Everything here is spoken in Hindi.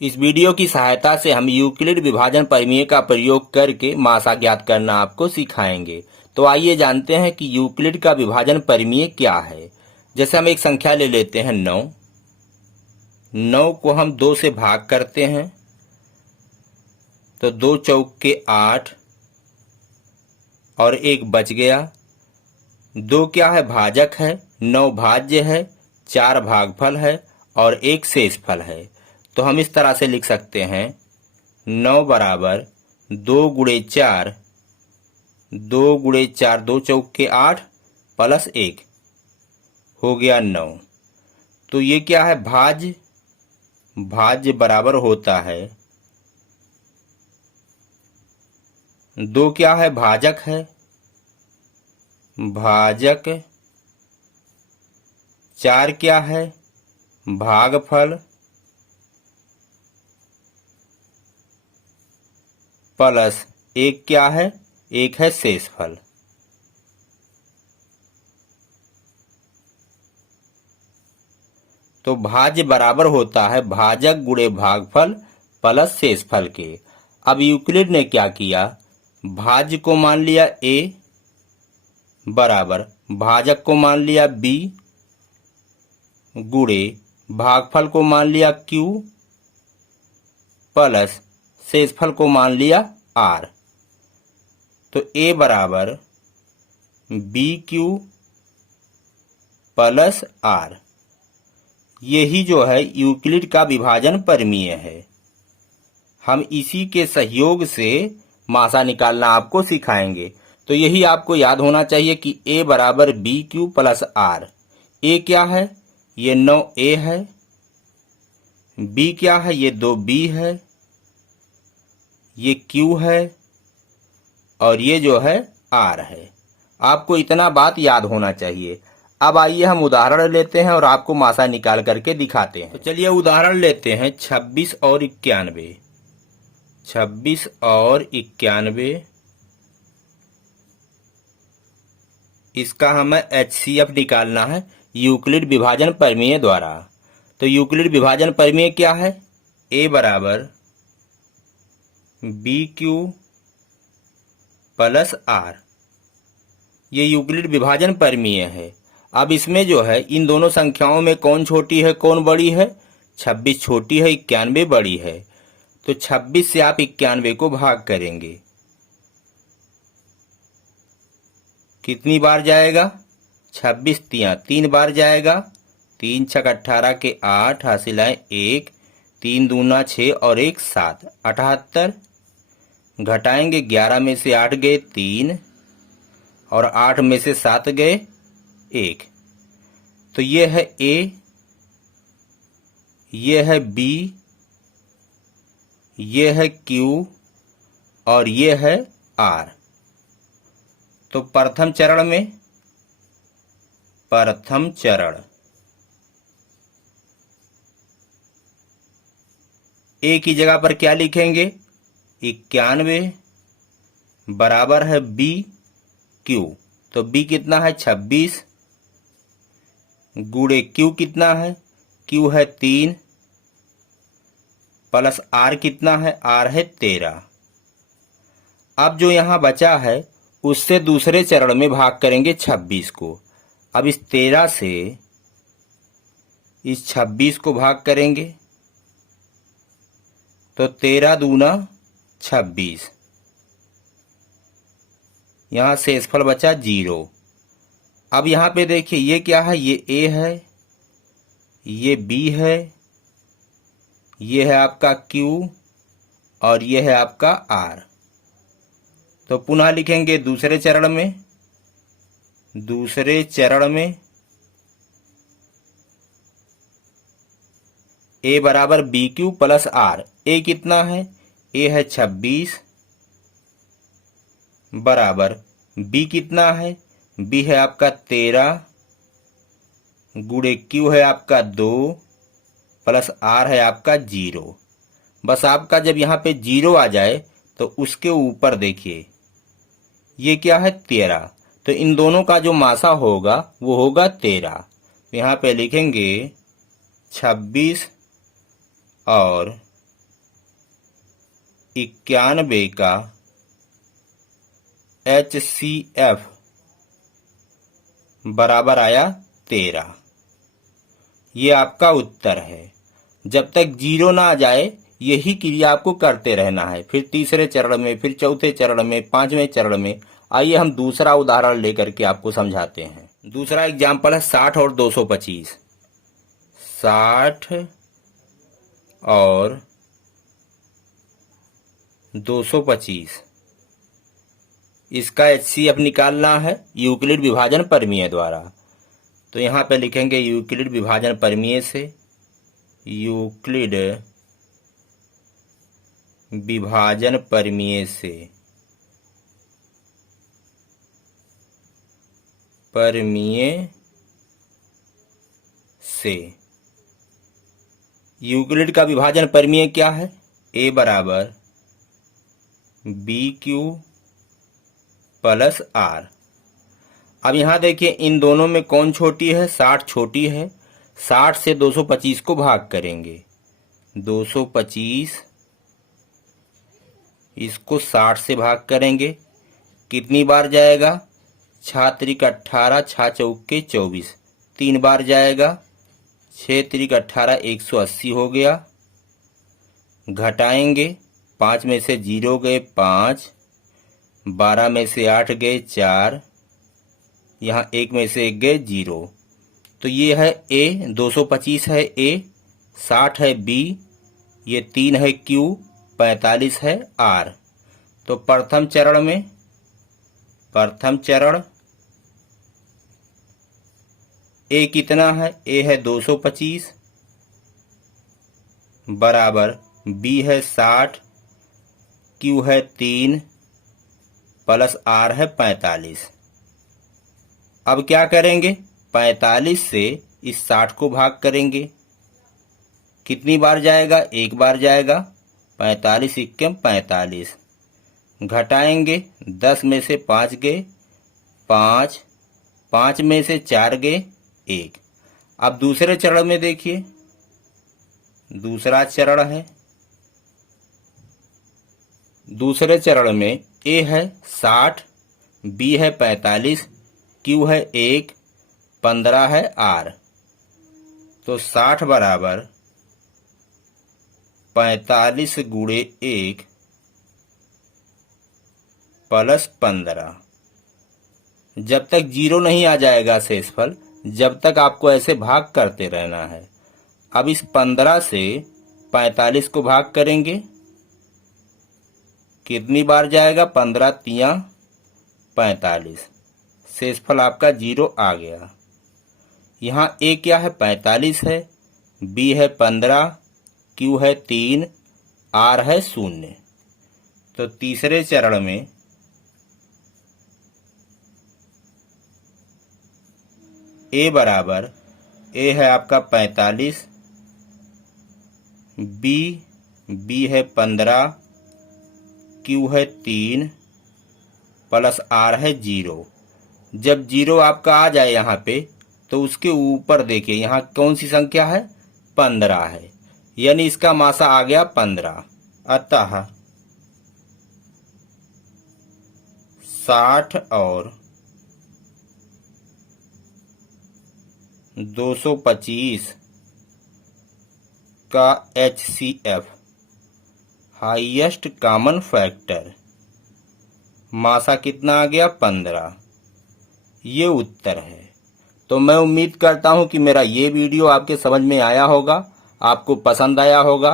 इस वीडियो की सहायता से हम यूक्लिड विभाजन प्रमेय का प्रयोग करके मासा ज्ञात करना आपको सिखाएंगे। तो आइए जानते हैं कि यूक्लिड का विभाजन प्रमेय क्या है। जैसे हम एक संख्या ले लेते हैं 9। 9 को हम 2 से भाग करते हैं तो 2 चौके 8 और 1 बच गया। 2 क्या है? भाजक है। 9 भाज्य है। 4 भागफल है और 1 शेषफल है। तो हम इस तरह से लिख सकते हैं 9 बराबर 2 गुणे 4, 2 गुणे 4 2 चौके 8 प्लस 1 हो गया 9। तो ये क्या है? भाज्य। भाज्य बराबर होता है 2 क्या है? भाजक है। भाजक 4 क्या है? भागफल प्लस 1 क्या है? 1 है शेषफल। तो भाज्य बराबर होता है भाजक गुणे भागफल प्लस शेषफल के। अब यूक्लिड ने क्या किया? भाज्य को मान लिया a बराबर भाजक को मान लिया b गुणे भागफल को मान लिया q प्लस शेषफल को मान लिया r। तो a बराबर BQ प्लस r। यही जो है यूक्लिड का विभाजन प्रमेय है। हम इसी के सहयोग से मासा निकालना आपको सिखाएंगे। तो यही आपको याद होना चाहिए कि a बराबर BQ प्लस r। a क्या है? ये 9a है। b क्या है? ये 2b है। ये q है और ये जो है r है। आपको इतना बात याद होना चाहिए। अब आइए हम उदाहरण लेते हैं और आपको मासा निकाल करके दिखाते हैं। तो चलिए उदाहरण लेते हैं 26 और 91। 26 और 91 इसका हमें HCF निकालना है यूक्लिड विभाजन प्रमेय द्वारा। तो यूक्लिड विभाजन प्रमेय क्या है? a बराबर BQ प्लस r। ये यूक्लिड विभाजन प्रमेय है। अब इसमें जो है इन दोनों संख्याओं में कौन छोटी है कौन बड़ी है? 26 छोटी है, 91 बड़ी है। तो 26 से आप 91 को भाग करेंगे, कितनी बार जाएगा? 26 तिया 3 बार जाएगा। 3 छक 18 के 8 हासिल है 1, 3 दूना 6 और 1 7, 78। घटाएंगे 11 में से 8 गए 3 और 8 में से 7 गए 1। तो ये है A, ये है B, ये है Q और ये है R। तो प्रथम चरण A की जगह पर क्या लिखेंगे? 91 बराबर है BQ। तो B कितना है? 26 गुणे Q कितना है? Q है 3 प्लस R कितना है? R है 13। अब जो यहां बचा है उससे दूसरे चरण में भाग करेंगे 26 को। अब इस 13 से इस 26 को भाग करेंगे तो 13 दूना 26। यहां शेषफल बचा 0। अब यहां पे देखिए ये क्या है? ये A है, ये B है, ये है आपका Q और ये है आपका R। तो पुनः लिखेंगे दूसरे चरण में A बराबर BQ प्लस R। A कितना है? A है 26 बराबर B कितना है? B है आपका 13 गुणे Q है आपका 2 प्लस R है आपका 0। बस आपका जब यहाँ पे 0 आ जाए तो उसके ऊपर देखिए ये क्या है? 13। तो इन दोनों का जो मासा होगा वो होगा 13। यहाँ पे लिखेंगे 26 और 91 का HCF बराबर आया 13। ये आपका उत्तर है। जब तक 0 ना आ जाए यही क्रिया आपको करते रहना है, फिर तीसरे चरण में, फिर चौथे चरण में, पांचवें चरण में। आइए हम दूसरा उदाहरण लेकर के आपको समझाते हैं। दूसरा एग्जाम्पल है 60 और 225। 60 और 225 इसका HCF निकालना है यूक्लिड विभाजन परिमेय द्वारा। तो यहां पे लिखेंगे यूक्लिड विभाजन परिमेय से, यूक्लिड विभाजन परिमेय से, यूक्लिड का विभाजन परिमेय क्या है? A बराबर BQ प्लस R। अब यहां देखिए इन दोनों में कौन छोटी है? 60 छोटी है। 60 से 225 को भाग करेंगे। 225 इसको 60 से भाग करेंगे। कितनी बार जाएगा? 6 त्रिक 18, 6 चौके 24, 3 बार जाएगा। 6 त्रिक 18, 180 हो गया। घटाएंगे, 5 में से 0 गए 5, 12 में से 8 गए 4, यहाँ 1 में से 1 गए 0। तो ये है A, 225 है A, 60 है B, ये 3 है Q, 45 है R। तो प्रथम चरण A कितना है? A है 225 बराबर B है 60, Q है 3 प्लस R है 45। अब क्या करेंगे? 45 से इस 60 को भाग करेंगे। कितनी बार जाएगा? 1 बार जाएगा। 45 इक्कम 45। घटाएंगे, 10 में से 5 गए 5, 5 में से 4 गए 1। अब दूसरे चरण में देखिए, दूसरा चरण है। दूसरे चरण में A है 60, B है 45, Q है 1, 15 है R। तो 60 बराबर 45 गुणे 1 प्लस 15। जब तक 0 नहीं आ जाएगा शेषफल, जब तक आपको ऐसे भाग करते रहना है। अब इस 15 से 45 को भाग करेंगे। कितनी बार जाएगा? 15 तिया 45। शेषफल आपका 0 आ गया। यहाँ A क्या है? 45 है, B है 15, Q है 3, R है 0। तो तीसरे चरण में A बराबर, A है आपका 45, B है 15, Q है 3 प्लस R है 0। जब 0 आपका आ जाए यहाँ पे, तो उसके ऊपर देखिए यहाँ कौन सी संख्या है? 15 है, यानी इसका मासा आ गया 15। अतः 60 और 225 का HCF हाईएस्ट कॉमन फैक्टर मासा कितना आ गया? 15। ये उत्तर है। तो मैं उम्मीद करता हूं कि मेरा ये वीडियो आपके समझ में आया होगा, आपको पसंद आया होगा।